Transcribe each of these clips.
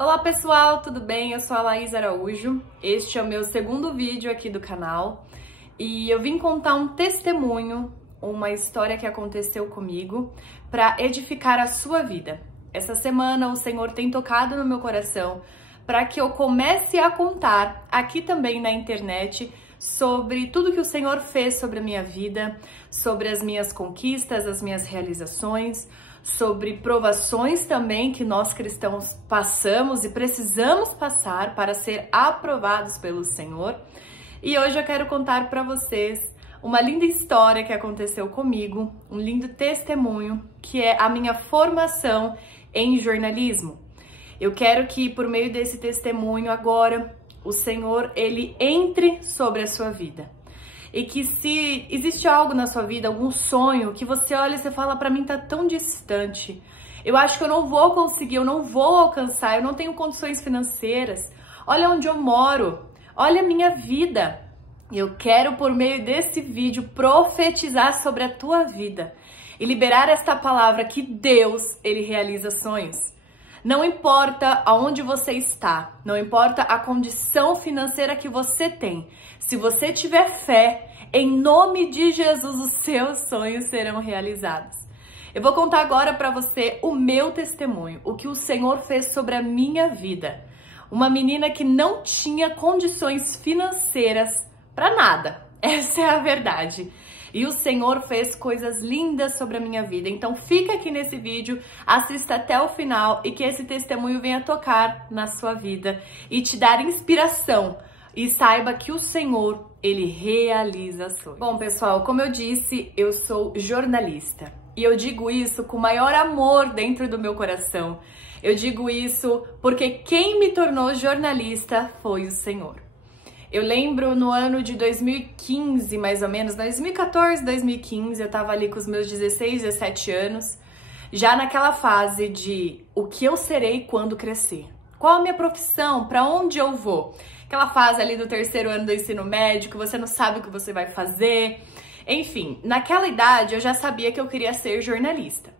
Olá pessoal, tudo bem? Eu sou a Laís Araújo, este é o meu segundo vídeo aqui do canal e eu vim contar um testemunho, uma história que aconteceu comigo para edificar a sua vida. Essa semana o Senhor tem tocado no meu coração para que eu comece a contar aqui também na internet sobre tudo que o Senhor fez sobre a minha vida, sobre as minhas conquistas, as minhas realizações, sobre provações também que nós cristãos passamos e precisamos passar para ser aprovados pelo Senhor. E hoje eu quero contar para vocês uma linda história que aconteceu comigo, um lindo testemunho, que é a minha formação em jornalismo. Eu quero que por meio desse testemunho agora o Senhor ele entre sobre a sua vida. E que se existe algo na sua vida, algum sonho, que você olha e você fala, pra mim tá tão distante, eu acho que eu não vou conseguir, eu não vou alcançar, eu não tenho condições financeiras, olha onde eu moro, olha a minha vida. Eu quero por meio desse vídeo profetizar sobre a tua vida e liberar esta palavra que Deus, ele realiza sonhos. Não importa aonde você está, não importa a condição financeira que você tem, se você tiver fé, em nome de Jesus, os seus sonhos serão realizados. Eu vou contar agora para você o meu testemunho, o que o Senhor fez sobre a minha vida. Uma menina que não tinha condições financeiras para nada, essa é a verdade. E o Senhor fez coisas lindas sobre a minha vida. Então fica aqui nesse vídeo, assista até o final e que esse testemunho venha tocar na sua vida e te dar inspiração. E saiba que o Senhor, ele realiza sonhos. Bom, pessoal, como eu disse, eu sou jornalista. E eu digo isso com o maior amor dentro do meu coração. Eu digo isso porque quem me tornou jornalista foi o Senhor. Eu lembro no ano de 2015, mais ou menos, 2014, 2015, eu tava ali com os meus 16, 17 anos, já naquela fase de o que eu serei quando crescer. Qual a minha profissão? Para onde eu vou? Aquela fase ali do terceiro ano do ensino médio, que você não sabe o que você vai fazer. Enfim, naquela idade eu já sabia que eu queria ser jornalista.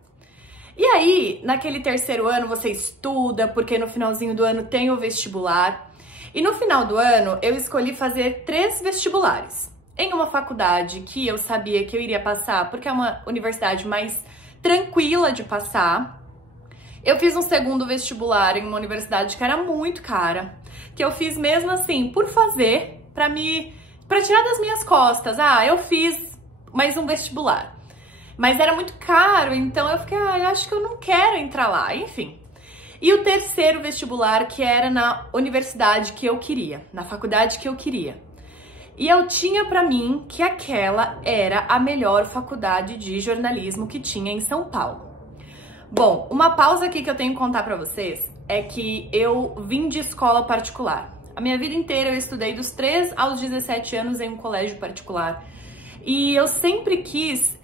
E aí, naquele terceiro ano você estuda, porque no finalzinho do ano tem o vestibular. E no final do ano, eu escolhi fazer 3 vestibulares em uma faculdade que eu sabia que eu iria passar, porque é uma universidade mais tranquila de passar. Eu fiz um segundo vestibular em uma universidade que era muito cara, que eu fiz mesmo assim, por fazer, para tirar das minhas costas. Ah, eu fiz mais um vestibular. Mas era muito caro, então eu fiquei, eu acho que eu não quero entrar lá, enfim. E o terceiro vestibular, que era na universidade que eu queria, na faculdade que eu queria. E eu tinha pra mim que aquela era a melhor faculdade de jornalismo que tinha em São Paulo. Bom, uma pausa aqui que eu tenho que contar pra vocês é que eu vim de escola particular. A minha vida inteira eu estudei dos 3 aos 17 anos em um colégio particular. E eu sempre quis,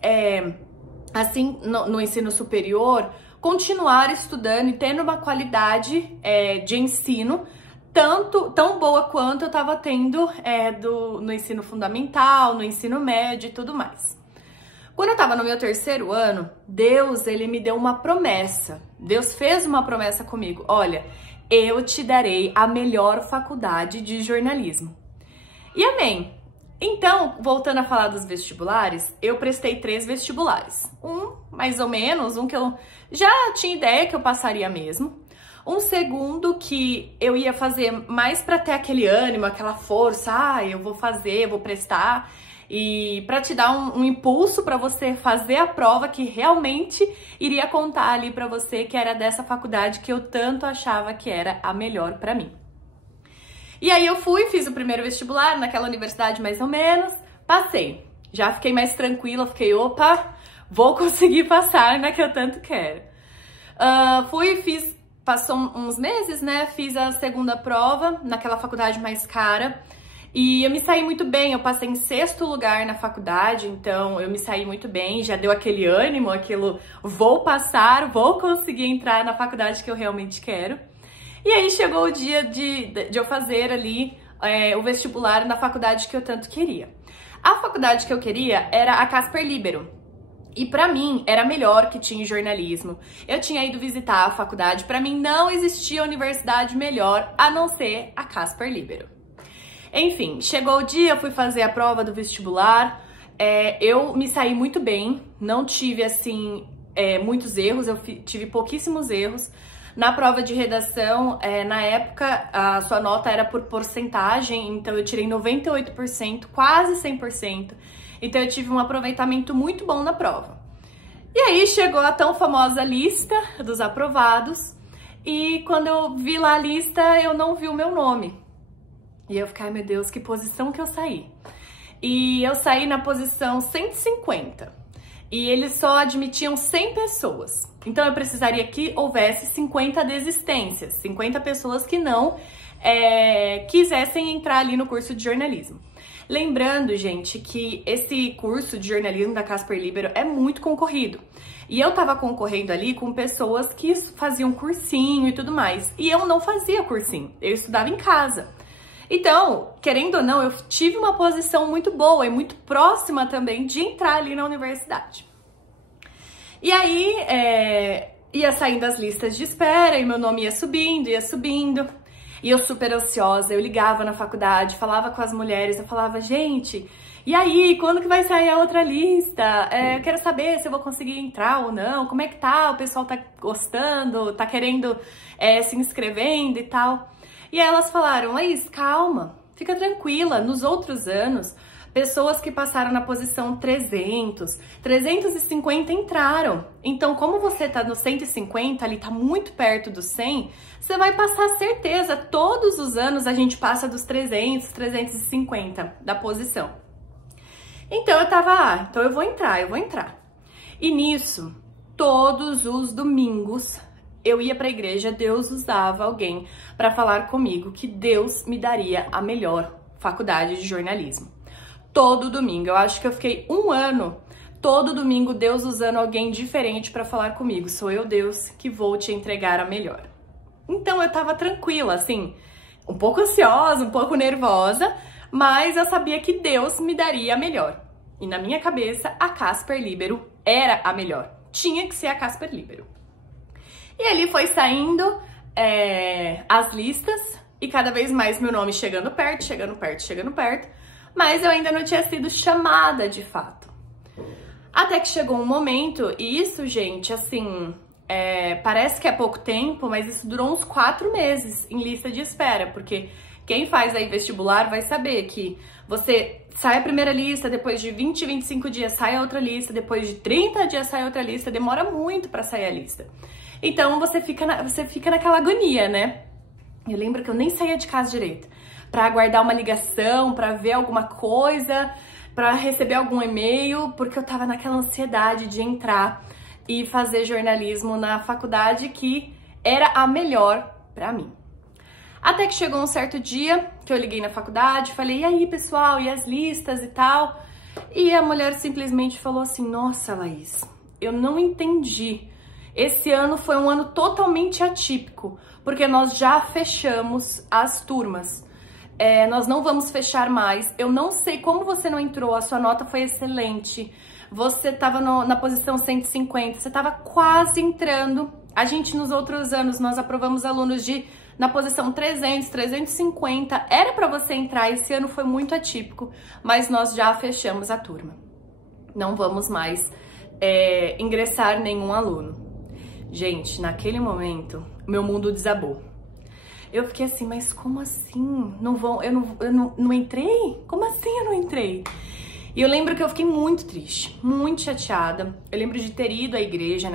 assim, no ensino superior, continuar estudando e tendo uma qualidade de ensino tão boa quanto eu estava tendo no ensino fundamental, no ensino médio e tudo mais. Quando eu estava no meu terceiro ano, Deus, ele me deu uma promessa. Deus fez uma promessa comigo. Olha, eu te darei a melhor faculdade de jornalismo. E amém. Então, voltando a falar dos vestibulares, eu prestei 3 vestibulares. Um, mais ou menos, um que eu já tinha ideia que eu passaria mesmo. Um segundo que eu ia fazer mais para ter aquele ânimo, aquela força, eu vou fazer, eu vou prestar. E para te dar um impulso para você fazer a prova que realmente iria contar ali para você que era dessa faculdade que eu tanto achava que era a melhor para mim. E aí eu fiz o primeiro vestibular naquela universidade mais ou menos, passei. Já fiquei mais tranquila, opa, vou conseguir passar na que eu tanto quero. Passou uns meses, né, fiz a segunda prova naquela faculdade mais cara e eu me saí muito bem, eu passei em 6º lugar na faculdade, então eu me saí muito bem, já deu aquele ânimo, vou passar, vou conseguir entrar na faculdade que eu realmente quero. E aí chegou o dia de eu fazer ali o vestibular na faculdade que eu tanto queria. A faculdade que eu queria era a Casper Libero. E pra mim era melhor que tinha jornalismo. Eu tinha ido visitar a faculdade, pra mim não existia universidade melhor a não ser a Casper Libero. Enfim, chegou o dia, eu fui fazer a prova do vestibular, eu me saí muito bem, não tive assim muitos erros, eu tive pouquíssimos erros. Na prova de redação, na época, a sua nota era por porcentagem, então eu tirei 98%, quase 100%. Então eu tive um aproveitamento muito bom na prova. E aí chegou a tão famosa lista dos aprovados, e quando eu vi lá a lista, eu não vi o meu nome. E eu fiquei, ai meu Deus, que posição que eu saí. E eu saí na posição 150. E eles só admitiam 100 pessoas. Então eu precisaria que houvesse 50 desistências, 50 pessoas que não quisessem entrar ali no curso de jornalismo. Lembrando, gente, que esse curso de jornalismo da Casper Libero é muito concorrido. E eu tava concorrendo ali com pessoas que faziam cursinho e tudo mais. E eu não fazia cursinho, eu estudava em casa. Então, querendo ou não, eu tive uma posição muito boa e muito próxima também de entrar ali na universidade. E aí, ia saindo as listas de espera e meu nome ia subindo. E eu super ansiosa, eu ligava na faculdade, falava com as mulheres, eu falava, gente, e aí, quando que vai sair a outra lista? Eu quero saber se eu vou conseguir entrar ou não, como é que tá, o pessoal tá gostando, tá querendo se inscrevendo e tal. E aí elas falaram, Laís, calma, fica tranquila, nos outros anos, pessoas que passaram na posição 300, 350 entraram. Então, como você tá no 150, ali tá muito perto do 100, você vai passar certeza. Todos os anos a gente passa dos 300, 350 da posição. Então eu tava, então eu vou entrar. E nisso, todos os domingos, eu ia pra igreja, Deus usava alguém para falar comigo que Deus me daria a melhor faculdade de jornalismo. Todo domingo, eu acho que eu fiquei um ano, todo domingo Deus usando alguém diferente para falar comigo. Sou eu, Deus, que vou te entregar a melhor. Então eu tava tranquila, assim, um pouco ansiosa, um pouco nervosa, mas eu sabia que Deus me daria a melhor. E na minha cabeça, a Casper Libero era a melhor. Tinha que ser a Casper Libero. E ali foi saindo as listas e cada vez mais meu nome chegando perto, mas eu ainda não tinha sido chamada de fato. Até que chegou um momento, e isso, gente, assim, parece que é pouco tempo, mas isso durou uns 4 meses em lista de espera, porque quem faz aí vestibular vai saber que você sai a primeira lista, depois de 20, 25 dias sai a outra lista, depois de 30 dias sai a outra lista, demora muito pra sair a lista. Então você fica naquela agonia, né? Eu lembro que eu nem saía de casa direito, pra aguardar uma ligação, pra ver alguma coisa, pra receber algum e-mail, porque eu tava naquela ansiedade de entrar e fazer jornalismo na faculdade que era a melhor pra mim. Até que chegou um certo dia que eu liguei na faculdade, falei, e aí pessoal, e as listas e tal? E a mulher simplesmente falou assim, nossa Laís, eu não entendi. Esse ano foi um ano totalmente atípico, porque nós já fechamos as turmas. Nós não vamos fechar mais. Eu não sei como você não entrou, a sua nota foi excelente. Você estava na posição 150, você estava quase entrando. A gente, nos outros anos, nós aprovamos alunos na posição 300, 350. Era para você entrar, esse ano foi muito atípico, mas nós já fechamos a turma. Não vamos mais ingressar nenhum aluno. Gente, naquele momento, meu mundo desabou. Eu fiquei assim, mas como assim? Eu não entrei? Como assim eu não entrei? E eu lembro que eu fiquei muito triste, muito chateada. Eu lembro de ter ido à igreja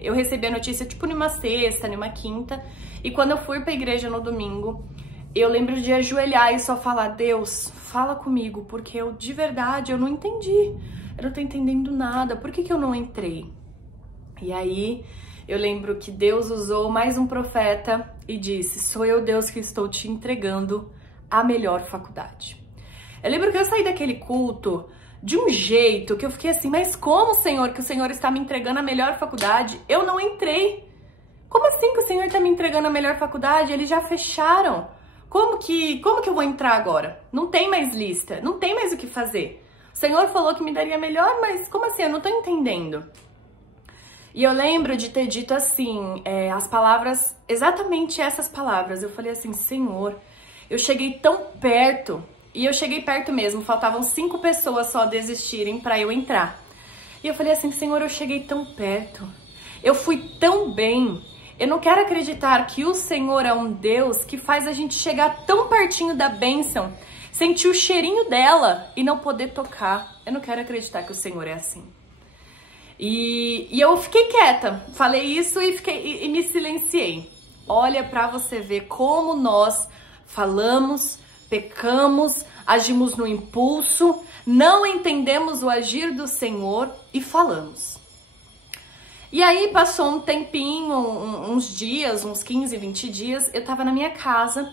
eu recebi a notícia tipo numa sexta, numa quinta. E quando eu fui pra igreja no domingo, eu lembro de ajoelhar e só falar, Deus, fala comigo, porque eu, de verdade, eu não entendi. Eu não tô entendendo nada. Por que eu não entrei? E aí, eu lembro que Deus usou mais um profeta e disse, sou eu, Deus, que estou te entregando a melhor faculdade. Eu lembro que eu saí daquele culto de um jeito que eu fiquei assim, mas como, Senhor, que o Senhor está me entregando a melhor faculdade? Eu não entrei. Como assim que o Senhor está me entregando a melhor faculdade? Eles já fecharam. Como que eu vou entrar agora? Não tem mais lista, não tem mais o que fazer. O Senhor falou que me daria melhor, mas como assim? Eu não tô entendendo. E eu lembro de ter dito assim, as palavras, exatamente essas palavras. Eu falei assim, Senhor, eu cheguei tão perto, e eu cheguei perto mesmo, faltavam 5 pessoas só desistirem pra eu entrar. E eu falei assim, Senhor, eu cheguei tão perto, eu fui tão bem, eu não quero acreditar que o Senhor é um Deus que faz a gente chegar tão pertinho da bênção, sentir o cheirinho dela e não poder tocar. Eu não quero acreditar que o Senhor é assim. E eu fiquei quieta, falei isso e me silenciei. Olha pra você ver como nós falamos, pecamos, agimos no impulso, não entendemos o agir do Senhor e falamos. E aí passou um tempinho, uns dias, uns 15, 20 dias, eu tava na minha casa,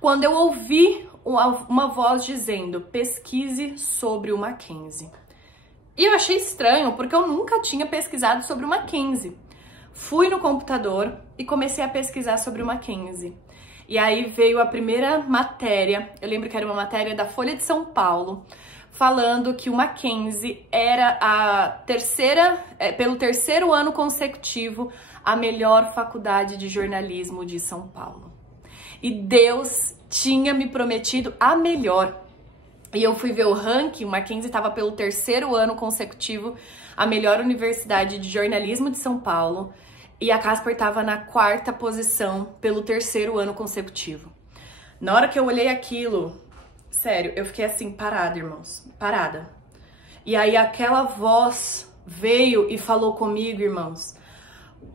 quando eu ouvi uma voz dizendo, pesquise sobre o Mackenzie. E eu achei estranho, porque eu nunca tinha pesquisado sobre o Mackenzie. Fui no computador e comecei a pesquisar sobre o Mackenzie. E aí veio a primeira matéria, eu lembro que era uma matéria da Folha de São Paulo, falando que o Mackenzie era pelo terceiro ano consecutivo, a melhor faculdade de jornalismo de São Paulo. E Deus tinha me prometido a melhor. E eu fui ver o ranking, o Mackenzie estava pelo terceiro ano consecutivo, a melhor universidade de jornalismo de São Paulo, e a Casper estava na 4ª posição pelo terceiro ano consecutivo. Na hora que eu olhei aquilo, sério, eu fiquei assim, parada, irmãos, parada. E aí aquela voz veio e falou comigo, irmãos,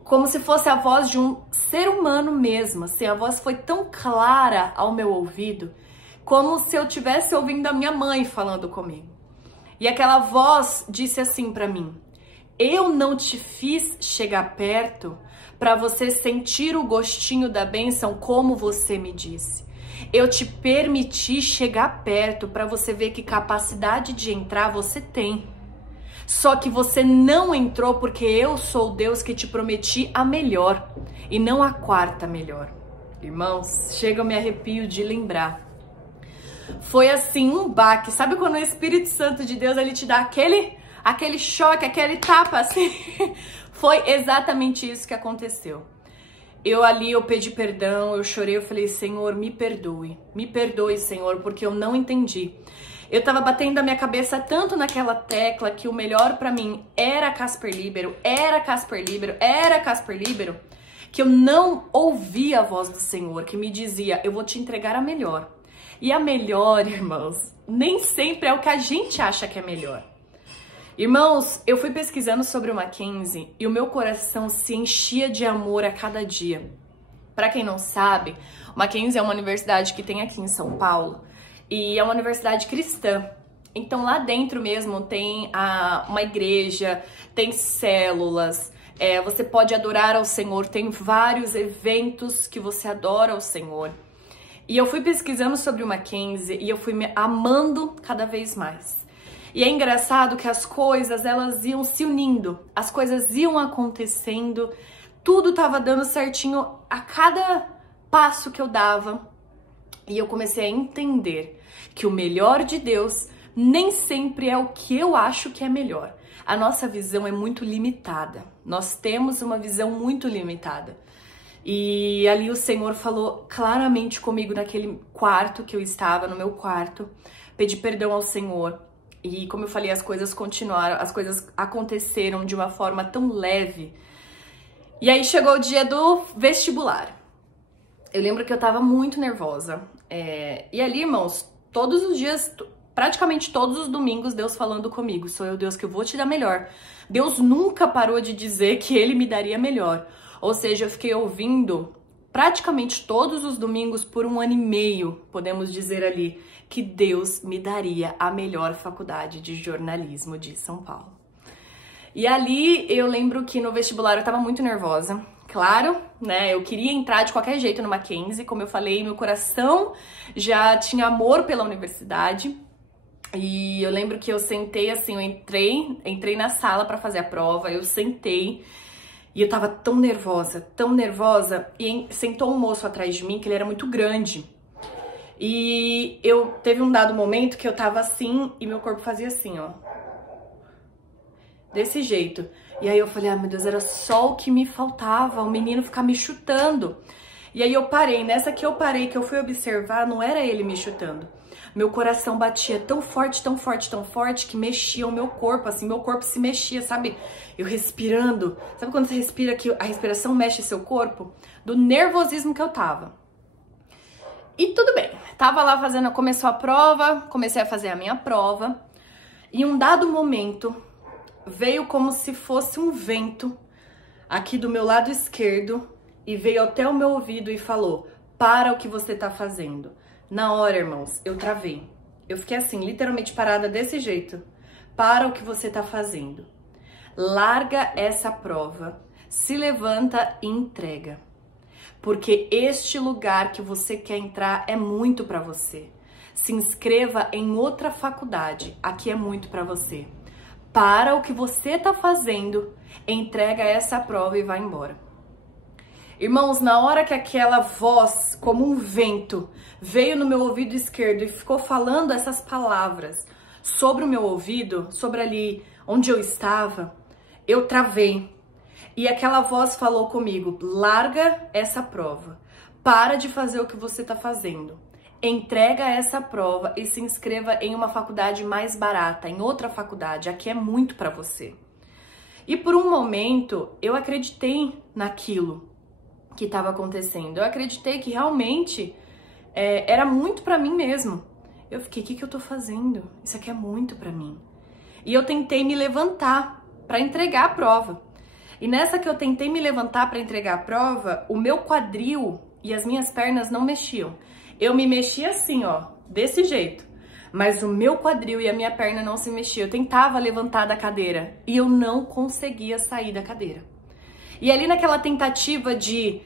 como se fosse a voz de um ser humano mesmo, assim, a voz foi tão clara ao meu ouvido, como se eu estivesse ouvindo a minha mãe falando comigo. E aquela voz disse assim pra mim, eu não te fiz chegar perto para você sentir o gostinho da bênção como você me disse. Eu te permiti chegar perto para você ver que capacidade de entrar você tem. Só que você não entrou porque eu sou o Deus que te prometi a melhor e não a 4ª melhor. Irmãos, chega, eu me arrepio de lembrar. Foi assim um baque, sabe quando o Espírito Santo de Deus ele te dá aquele choque, aquele tapa assim? Foi exatamente isso que aconteceu. Eu pedi perdão, eu chorei, eu falei, Senhor, me perdoe, Senhor, porque eu não entendi. Eu tava batendo a minha cabeça tanto naquela tecla que o melhor pra mim era Casper Libero, que eu não ouvia a voz do Senhor, que me dizia, eu vou te entregar a melhor. E a melhor, irmãos, nem sempre é o que a gente acha que é melhor. Irmãos, eu fui pesquisando sobre o Mackenzie e o meu coração se enchia de amor a cada dia. Para quem não sabe, o Mackenzie é uma universidade que tem aqui em São Paulo e é uma universidade cristã. Então lá dentro mesmo tem uma igreja, tem células, você pode adorar ao Senhor, tem vários eventos que você adora ao Senhor. E eu fui pesquisando sobre o Mackenzie e eu fui me amando cada vez mais. E é engraçado que as coisas, elas iam se unindo, as coisas iam acontecendo, tudo tava dando certinho a cada passo que eu dava. E eu comecei a entender que o melhor de Deus nem sempre é o que eu acho que é melhor. A nossa visão é muito limitada, nós temos uma visão muito limitada. E ali o Senhor falou claramente comigo naquele quarto que eu estava, no meu quarto. Pedi perdão ao Senhor. E como eu falei, as coisas continuaram, as coisas aconteceram de uma forma tão leve. E aí chegou o dia do vestibular. Eu lembro que eu tava muito nervosa. E ali, irmãos, todos os dias, praticamente todos os domingos, Deus falando comigo. Sou eu, Deus, que eu vou te dar melhor. Deus nunca parou de dizer que Ele me daria melhor. Ou seja, eu fiquei ouvindo praticamente todos os domingos por 1 ano e meio, podemos dizer ali, que Deus me daria a melhor faculdade de jornalismo de São Paulo. E ali eu lembro que no vestibular eu tava muito nervosa. Claro, né, eu queria entrar de qualquer jeito no Mackenzie, como eu falei, meu coração já tinha amor pela universidade. E eu lembro que eu sentei assim, eu entrei na sala para fazer a prova, eu sentei. E eu tava tão nervosa, e sentou um moço atrás de mim, que ele era muito grande. E teve um dado momento que eu tava assim e meu corpo fazia assim, ó. Desse jeito. E aí eu falei, ah, meu Deus, era só o que me faltava, o menino ficar me chutando. E aí eu parei, nessa que eu parei, que eu fui observar, não era ele me chutando. Meu coração batia tão forte, tão forte, tão forte, que mexia o meu corpo, assim, meu corpo se mexia, sabe? Eu respirando. Sabe quando você respira que a respiração mexe seu corpo? Do nervosismo que eu tava. E tudo bem, tava lá fazendo, começou a prova, comecei a fazer a minha prova. E em um dado momento, veio como se fosse um vento aqui do meu lado esquerdo e veio até o meu ouvido e falou, para o que você tá fazendo. Na hora, irmãos, eu travei. Eu fiquei assim, literalmente parada desse jeito. Para o que você tá fazendo. Larga essa prova, se levanta e entrega. Porque este lugar que você quer entrar é muito para você. Se inscreva em outra faculdade, aqui é muito para você. Para o que você tá fazendo, entrega essa prova e vai embora. Irmãos, na hora que aquela voz, como um vento, veio no meu ouvido esquerdo e ficou falando essas palavras sobre o meu ouvido, sobre ali onde eu estava, eu travei. E aquela voz falou comigo, larga essa prova, para de fazer o que você tá fazendo. Entrega essa prova e se inscreva em uma faculdade mais barata, em outra faculdade, aqui é muito para você. E por um momento eu acreditei naquilo que estava acontecendo. Eu acreditei que realmente era muito para mim mesmo. Eu fiquei, o que eu tô fazendo? Isso aqui é muito para mim. E eu tentei me levantar para entregar a prova. E nessa que eu tentei me levantar para entregar a prova, o meu quadril e as minhas pernas não mexiam. Eu me mexia assim, ó, desse jeito. Mas o meu quadril e a minha perna não se mexiam. Eu tentava levantar da cadeira e eu não conseguia sair da cadeira. E ali naquela tentativa de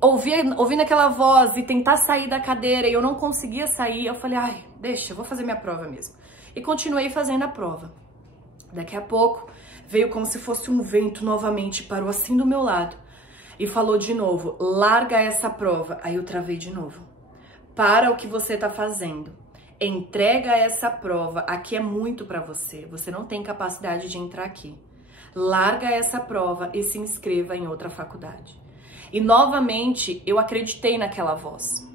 ouvindo aquela voz e tentar sair da cadeira e eu não conseguia sair, eu falei, ai, deixa, eu vou fazer minha prova mesmo. E continuei fazendo a prova. Daqui a pouco veio como se fosse um vento novamente, parou assim do meu lado e falou de novo, larga essa prova. Aí eu travei de novo. Para o que você tá fazendo. Entrega essa prova, aqui é muito pra você. Você não tem capacidade de entrar aqui. Larga essa prova e se inscreva em outra faculdade. E novamente eu acreditei naquela voz.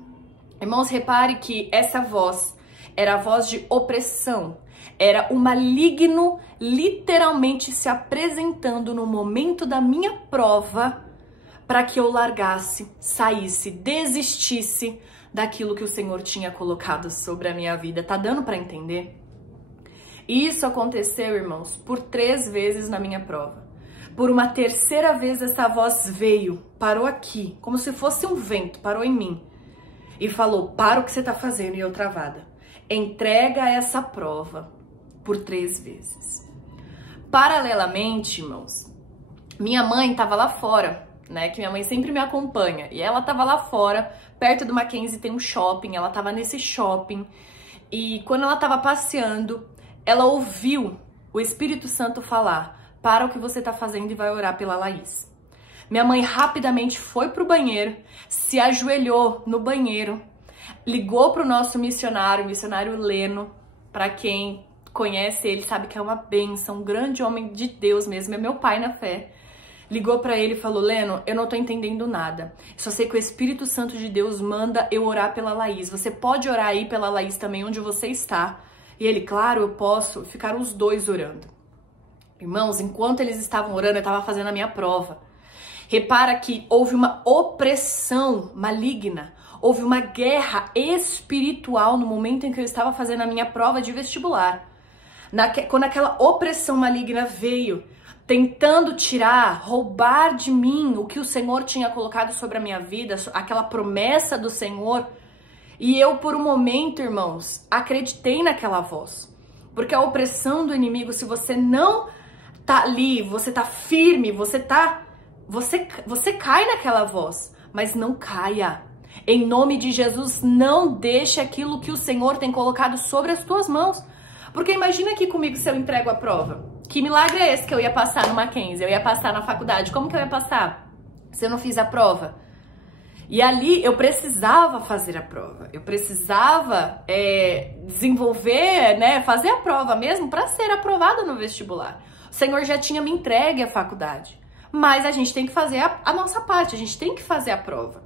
Irmãos, repare que essa voz era a voz de opressão. Era o maligno literalmente se apresentando no momento da minha prova para que eu largasse, saísse, desistisse daquilo que o Senhor tinha colocado sobre a minha vida. Tá dando para entender? E isso aconteceu, irmãos, por 3 vezes na minha prova. Por uma terceira vez essa voz veio, parou aqui, como se fosse um vento, parou em mim. E falou, para o que você tá fazendo, e eu travada. Entrega essa prova por 3 vezes. Paralelamente, irmãos, minha mãe tava lá fora, né? Que minha mãe sempre me acompanha. E ela tava lá fora, perto do Mackenzie tem um shopping, ela tava nesse shopping. E quando ela tava passeando, ela ouviu o Espírito Santo falar, para o que você tá fazendo e vai orar pela Laís. Minha mãe rapidamente foi pro banheiro, se ajoelhou no banheiro, ligou pro nosso missionário, o missionário Leno, para quem conhece ele sabe que é uma bênção, um grande homem de Deus mesmo, é meu pai na fé. Ligou para ele e falou, Leno, eu não tô entendendo nada. Só sei que o Espírito Santo de Deus manda eu orar pela Laís. Você pode orar aí pela Laís também, onde você está? E ele, claro, eu posso. Ficaram os dois orando. Irmãos, enquanto eles estavam orando, eu estava fazendo a minha prova. Repara que houve uma opressão maligna, houve uma guerra espiritual no momento em que eu estava fazendo a minha prova de vestibular. Quando aquela opressão maligna veio, tentando tirar, roubar de mim o que o Senhor tinha colocado sobre a minha vida, aquela promessa do Senhor, e eu por um momento, irmãos, acreditei naquela voz. Porque a opressão do inimigo, se você não tá ali, você tá firme, você cai naquela voz, mas não caia. Em nome de Jesus, não deixe aquilo que o Senhor tem colocado sobre as tuas mãos. Porque imagina aqui comigo se eu entrego a prova. Que milagre é esse que eu ia passar no Mackenzie? Eu ia passar na faculdade. Como que eu ia passar se eu não fiz a prova? E ali eu precisava fazer a prova, eu precisava desenvolver, né, fazer a prova mesmo para ser aprovada no vestibular. O Senhor já tinha me entregue à faculdade, mas a gente tem que fazer a nossa parte, a gente tem que fazer a prova.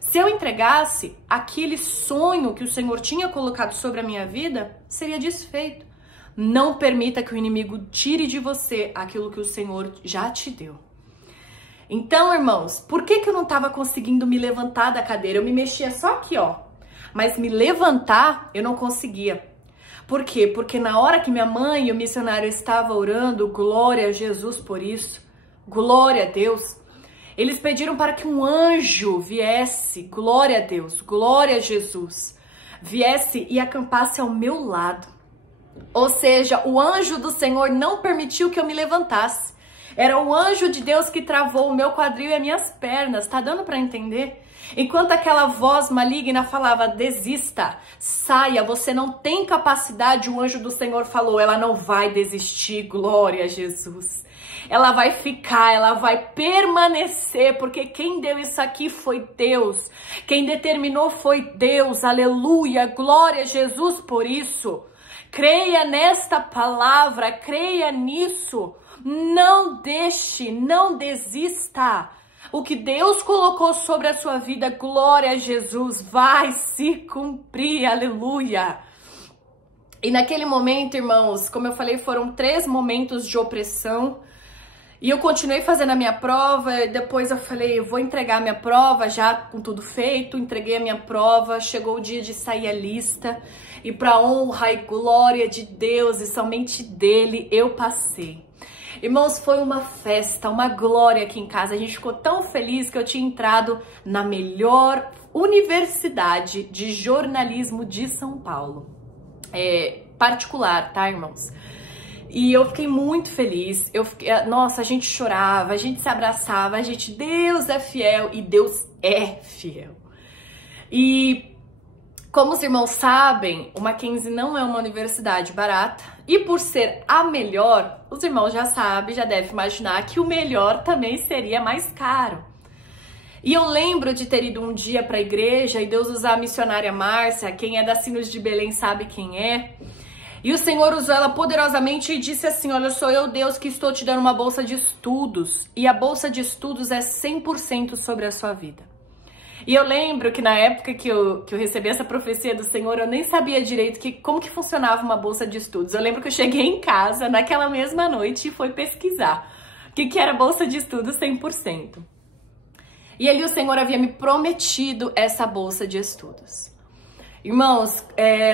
Se eu entregasse, aquele sonho que o Senhor tinha colocado sobre a minha vida seria desfeito. Não permita que o inimigo tire de você aquilo que o Senhor já te deu. Então, irmãos, por que eu não estava conseguindo me levantar da cadeira? Eu me mexia só aqui, ó. Mas me levantar, eu não conseguia. Por quê? Porque na hora que minha mãe e o missionário estavam orando, glória a Jesus por isso, glória a Deus, eles pediram para que um anjo viesse, glória a Deus, glória a Jesus, viesse e acampasse ao meu lado. Ou seja, o anjo do Senhor não permitiu que eu me levantasse. Era o anjo de Deus que travou o meu quadril e as minhas pernas. Tá dando para entender? Enquanto aquela voz maligna falava, desista, saia, você não tem capacidade, o anjo do Senhor falou, ela não vai desistir, glória a Jesus. Ela vai ficar, ela vai permanecer, porque quem deu isso aqui foi Deus. Quem determinou foi Deus, aleluia, glória a Jesus por isso. Creia nesta palavra, creia nisso. Não deixe, não desista. O que Deus colocou sobre a sua vida, glória a Jesus, vai se cumprir, aleluia. E naquele momento, irmãos, como eu falei, foram 3 momentos de opressão. E eu continuei fazendo a minha prova, e depois eu falei, eu vou entregar a minha prova, já com tudo feito, entreguei a minha prova, chegou o dia de sair a lista, e para honra e glória de Deus, e somente dele, eu passei. Irmãos, foi uma festa, uma glória aqui em casa. A gente ficou tão feliz que eu tinha entrado na melhor universidade de jornalismo de São Paulo. Particular, tá, irmãos? E eu fiquei muito feliz. Nossa, a gente chorava, a gente se abraçava, Deus é fiel e Deus é fiel. E como os irmãos sabem, o Mackenzie não é uma universidade barata. E por ser a melhor, os irmãos já sabem, já devem imaginar que o melhor também seria mais caro. E eu lembro de ter ido um dia para a igreja e Deus usar a missionária Márcia, quem é da Sinos de Belém sabe quem é. E o Senhor usou ela poderosamente e disse assim, olha, sou eu, Deus, que estou te dando uma bolsa de estudos. E a bolsa de estudos é 100% sobre a sua vida. E eu lembro que na época que eu recebi essa profecia do Senhor, eu nem sabia direito como que funcionava uma bolsa de estudos. Eu lembro que eu cheguei em casa naquela mesma noite e fui pesquisar o que era bolsa de estudos 100%. E ali o Senhor havia me prometido essa bolsa de estudos. Irmãos,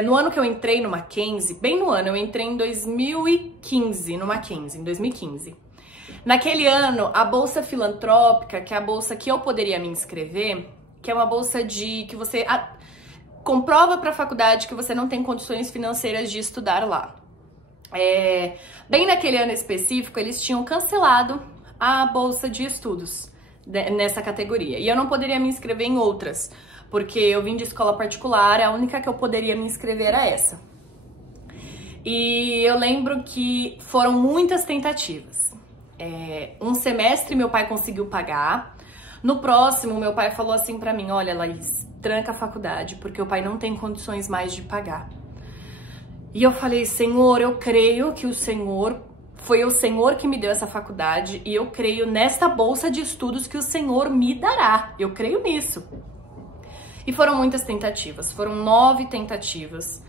no ano que eu entrei no Mackenzie, bem no ano, eu entrei em 2015 no Mackenzie, em 2015. Naquele ano, a bolsa filantrópica, que é a bolsa que eu poderia me inscrever, que é uma bolsa que você comprova para a faculdade que você não tem condições financeiras de estudar lá. Bem naquele ano específico, eles tinham cancelado a bolsa de estudos nessa categoria. E eu não poderia me inscrever em outras, porque eu vim de escola particular, a única que eu poderia me inscrever era essa. E eu lembro que foram muitas tentativas. Um semestre meu pai conseguiu pagar. No próximo, meu pai falou assim pra mim, olha, Laís, tranca a faculdade, porque o pai não tem condições mais de pagar. E eu falei, Senhor, eu creio que foi o Senhor que me deu essa faculdade e eu creio nesta bolsa de estudos que o Senhor me dará. Eu creio nisso. E foram muitas tentativas, foram 9 tentativas.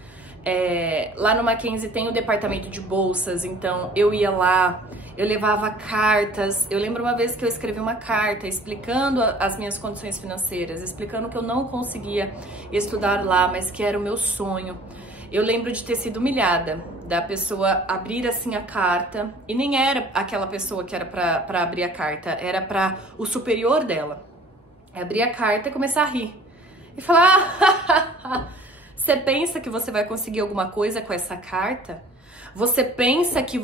Lá no Mackenzie tem o departamento de bolsas, então eu ia lá, eu levava cartas. Eu lembro uma vez que eu escrevi uma carta explicando as minhas condições financeiras, explicando que eu não conseguia estudar lá, mas que era o meu sonho. Eu lembro de ter sido humilhada, da pessoa abrir assim a carta, e nem era aquela pessoa que era pra abrir a carta, era pra o superior dela. Abrir a carta e começar a rir. E falar, você pensa que você vai conseguir alguma coisa com essa carta? Você pensa que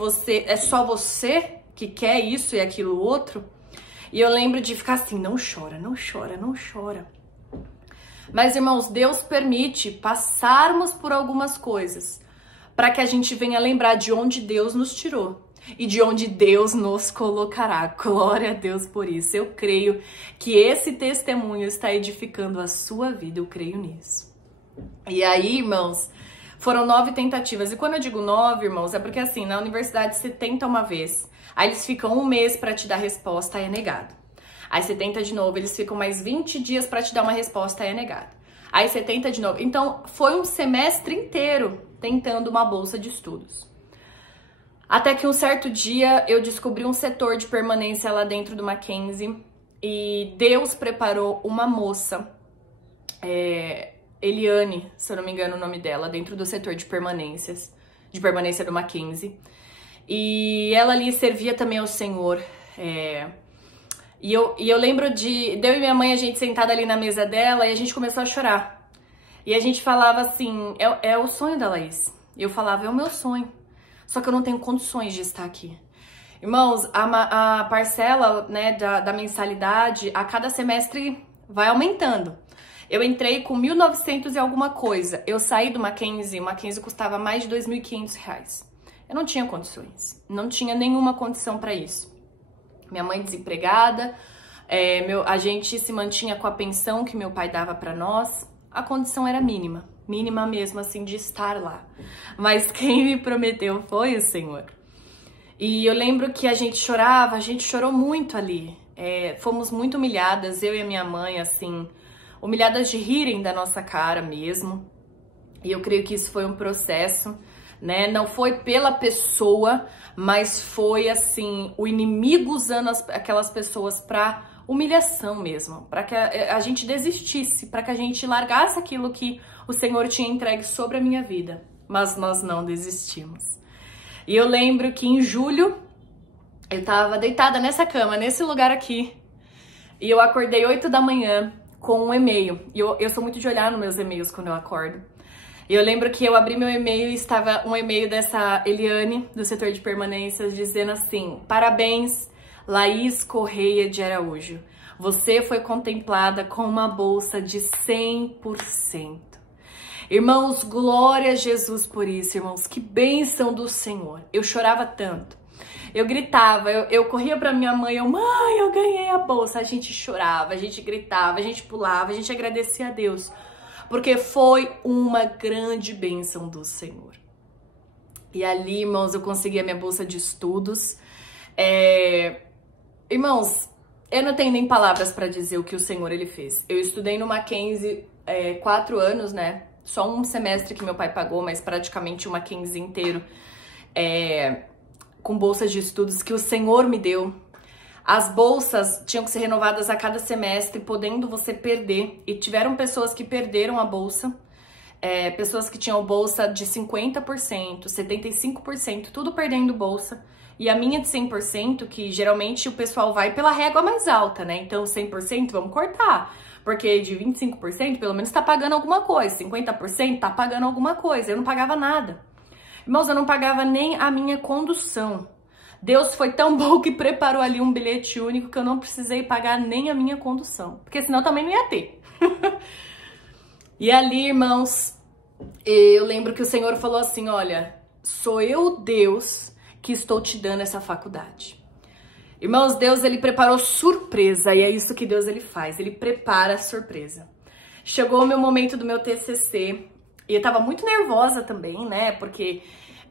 é só você que quer isso e aquilo outro? E eu lembro de ficar assim, não chora, não chora, não chora. Mas, irmãos, Deus permite passarmos por algumas coisas para que a gente venha lembrar de onde Deus nos tirou. e de onde Deus nos colocará. Glória a Deus por isso. Eu creio que esse testemunho está edificando a sua vida, eu creio nisso. E aí, irmãos, foram 9 tentativas. E quando eu digo 9, irmãos, é porque assim, na universidade você tenta uma vez, aí eles ficam um mês para te dar resposta, aí é negado. Aí você tenta de novo, eles ficam mais 20 dias para te dar uma resposta, aí é negado. Aí você tenta de novo. Então, foi um semestre inteiro tentando uma bolsa de estudos. Até que um certo dia eu descobri um setor de permanência lá dentro do Mackenzie e Deus preparou uma moça, Eliane, se eu não me engano o nome dela, dentro do setor de permanência do Mackenzie. E ela ali servia também ao Senhor. E eu lembro de eu e minha mãe, a gente sentada ali na mesa dela e a gente começou a chorar. E a gente falava assim, é o sonho da Laís. E eu falava, é o meu sonho. Só que eu não tenho condições de estar aqui. Irmãos, a parcela, né, da mensalidade a cada semestre vai aumentando. Eu entrei com 1.900 e alguma coisa. Eu saí do Mackenzie, o Mackenzie custava mais de R$2.500. Eu não tinha condições. Não tinha nenhuma condição para isso. Minha mãe desempregada, a gente se mantinha com a pensão que meu pai dava para nós. A condição era mínima, mínima mesmo assim de estar lá. Mas quem me prometeu foi o Senhor. E eu lembro que a gente chorava, a gente chorou muito ali. Fomos muito humilhadas, eu e a minha mãe, assim, humilhadas de rirem da nossa cara mesmo. E eu creio que isso foi um processo, né? Não foi pela pessoa, mas foi assim, o inimigo usando aquelas pessoas para humilhação mesmo, para que a gente desistisse, para que a gente largasse aquilo que o Senhor tinha entregue sobre a minha vida. Mas nós não desistimos. E eu lembro que em julho eu tava deitada nessa cama, nesse lugar aqui, e eu acordei 8 da manhã com um e-mail. E eu sou muito de olhar nos meus e-mails quando eu acordo. E eu lembro que eu abri meu e-mail e estava um e-mail dessa Eliane, do setor de permanências, dizendo assim: parabéns, Laís Correia de Araújo. Você foi contemplada com uma bolsa de 100%. Irmãos, glória a Jesus por isso, irmãos. Que bênção do Senhor. Eu chorava tanto. Eu gritava, eu corria pra minha mãe, mãe, eu ganhei a bolsa. A gente chorava, a gente gritava, a gente pulava, a gente agradecia a Deus. Porque foi uma grande bênção do Senhor. E ali, irmãos, eu consegui a minha bolsa de estudos. Irmãos, eu não tenho nem palavras para dizer o que o Senhor ele fez. Eu estudei no Mackenzie 4 anos, né? Só um semestre que meu pai pagou, mas praticamente o Mackenzie inteiro com bolsas de estudos que o Senhor me deu. As bolsas tinham que ser renovadas a cada semestre, podendo você perder. E tiveram pessoas que perderam a bolsa, pessoas que tinham bolsa de 50%, 75%, tudo perdendo bolsa. E a minha de 100%, que geralmente o pessoal vai pela régua mais alta, né? Então 100% vamos cortar, porque de 25% pelo menos tá pagando alguma coisa, 50% tá pagando alguma coisa. Eu não pagava nada. Irmãos, eu não pagava nem a minha condução. Deus foi tão bom que preparou ali um bilhete único que eu não precisei pagar nem a minha condução, porque senão também não ia ter. E ali, irmãos, eu lembro que o Senhor falou assim: olha, sou eu, Deus, que estou te dando essa faculdade. Irmãos, Deus, ele preparou surpresa, e é isso que Deus ele faz, ele prepara a surpresa. Chegou o meu momento do meu TCC, e eu tava muito nervosa também, né, porque,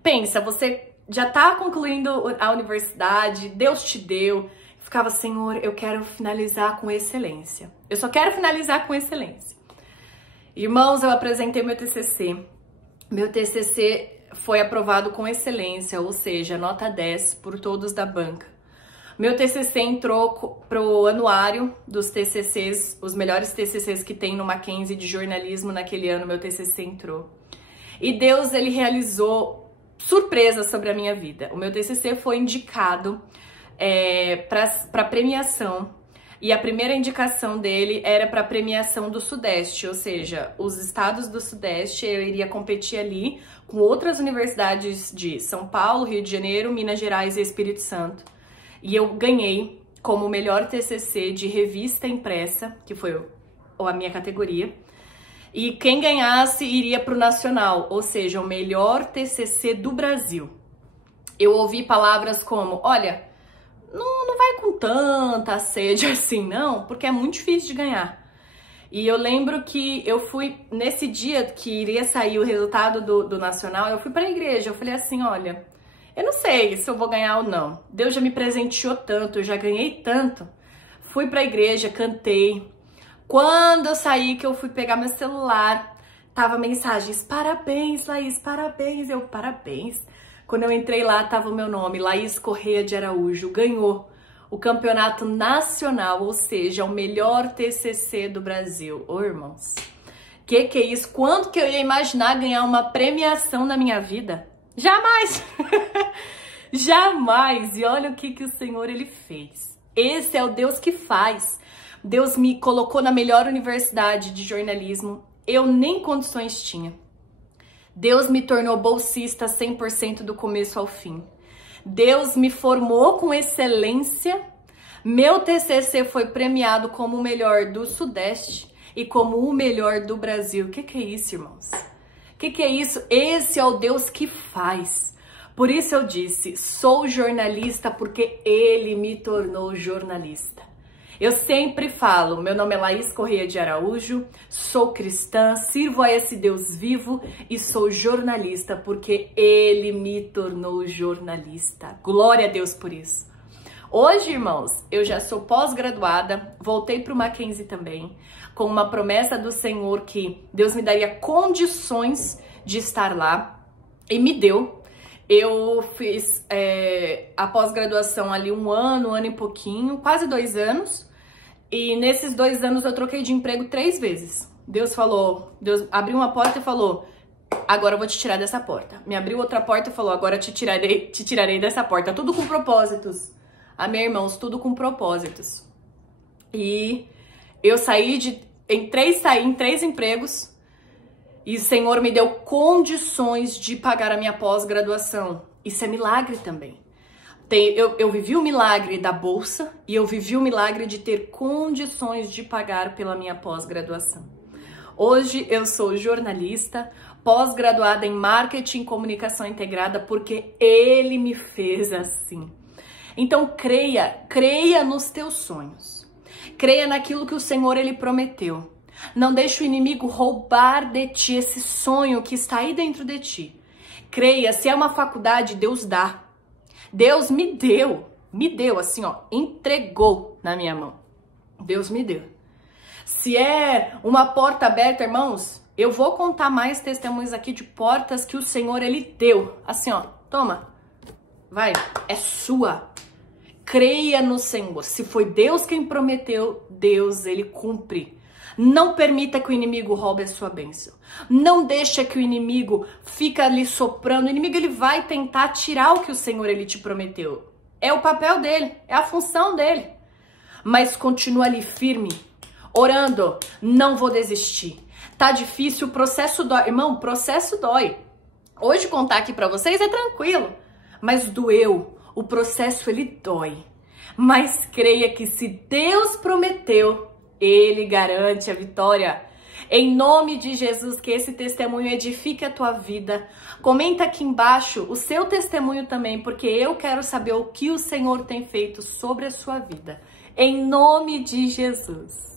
pensa, você já tá concluindo a universidade, Deus te deu. Ficava, Senhor, eu quero finalizar com excelência. Eu só quero finalizar com excelência. Irmãos, eu apresentei meu TCC. Meu TCC foi aprovado com excelência, ou seja, nota 10 por todos da banca. Meu TCC entrou pro anuário dos TCCs, os melhores TCCs que tem no Mackenzie de jornalismo naquele ano, meu TCC entrou. E Deus, ele realizou surpresa sobre a minha vida. O meu TCC foi indicado para premiação, e a primeira indicação dele era para premiação do Sudeste, ou seja, os estados do Sudeste. Eu iria competir ali com outras universidades de São Paulo, Rio de Janeiro, Minas Gerais e Espírito Santo. E eu ganhei como melhor TCC de revista impressa, que foi a minha categoria. E quem ganhasse iria para o nacional, ou seja, o melhor TCC do Brasil. eu ouvi palavras como, olha, não vai com tanta sede assim não, porque é muito difícil de ganhar. E eu lembro que eu fui, nesse dia que iria sair o resultado do Nacional, eu fui pra igreja, eu falei assim, olha, eu não sei se eu vou ganhar ou não. Deus já me presenteou tanto, eu já ganhei tanto. Fui pra igreja, cantei. Quando eu saí, que eu fui pegar meu celular, tava mensagens, parabéns, Laís, parabéns. Eu, parabéns. Quando eu entrei lá, tava o meu nome, Laís Correia de Araújo, ganhou o campeonato nacional, ou seja, o melhor TCC do Brasil. Ô, irmãos, que é isso? Quando que eu ia imaginar ganhar uma premiação na minha vida? Jamais! Jamais! E olha o que o Senhor, Ele fez. Esse é o Deus que faz. Deus me colocou na melhor universidade de jornalismo. Eu nem condições tinha. Deus me tornou bolsista 100% do começo ao fim. Deus me formou com excelência. Meu TCC foi premiado como o melhor do Sudeste e como o melhor do Brasil. O que é isso, irmãos? O que é isso? Esse é o Deus que faz. Por isso eu disse, sou jornalista porque Ele me tornou jornalista. Eu sempre falo, meu nome é Laís Correia de Araújo, sou cristã, sirvo a esse Deus vivo e sou jornalista porque Ele me tornou jornalista. Glória a Deus por isso. Hoje, irmãos, eu já sou pós-graduada, voltei para o Mackenzie também, com uma promessa do Senhor que Deus me daria condições de estar lá e me deu. Eu fiz a pós-graduação ali um ano e pouquinho, quase 2 anos. E nesses 2 anos eu troquei de emprego 3 vezes. Deus abriu uma porta e falou, agora eu vou te tirar dessa porta. Me abriu outra porta e falou, agora te tirarei dessa porta. Tudo com propósitos. Amém, irmãos? Tudo com propósitos. E eu saí em 3 empregos. E o Senhor me deu condições de pagar a minha pós-graduação. Isso é milagre também. Eu vivi o milagre da bolsa e eu vivi o milagre de ter condições de pagar pela minha pós-graduação. Hoje eu sou jornalista, pós-graduada em marketing e comunicação integrada porque Ele me fez assim. Então creia nos teus sonhos. Creia naquilo que o Senhor Ele prometeu. Não deixe o inimigo roubar de ti esse sonho que está aí dentro de ti. Creia, se é uma faculdade, Deus dá. Deus me deu assim, ó, entregou na minha mão. Deus me deu. Se é uma porta aberta, irmãos, eu vou contar mais testemunhos aqui de portas que o Senhor, Ele deu. Assim, ó, toma, vai, é sua. Creia no Senhor. Se foi Deus quem prometeu, Deus, Ele cumpre. Não permita que o inimigo roube a sua bênção. Não deixa que o inimigo fique ali soprando. O inimigo, ele vai tentar tirar o que o Senhor, Ele te prometeu. É o papel dele, é a função dele. Mas continua ali firme, orando. Não vou desistir. Tá difícil, o processo dói. Irmão, o processo dói. Hoje contar aqui pra vocês é tranquilo. Mas doeu. O processo, ele dói. Mas creia que se Deus prometeu, Ele garante a vitória. Em nome de Jesus, que esse testemunho edifique a tua vida. Comenta aqui embaixo o seu testemunho também, porque eu quero saber o que o Senhor tem feito sobre a sua vida. Em nome de Jesus.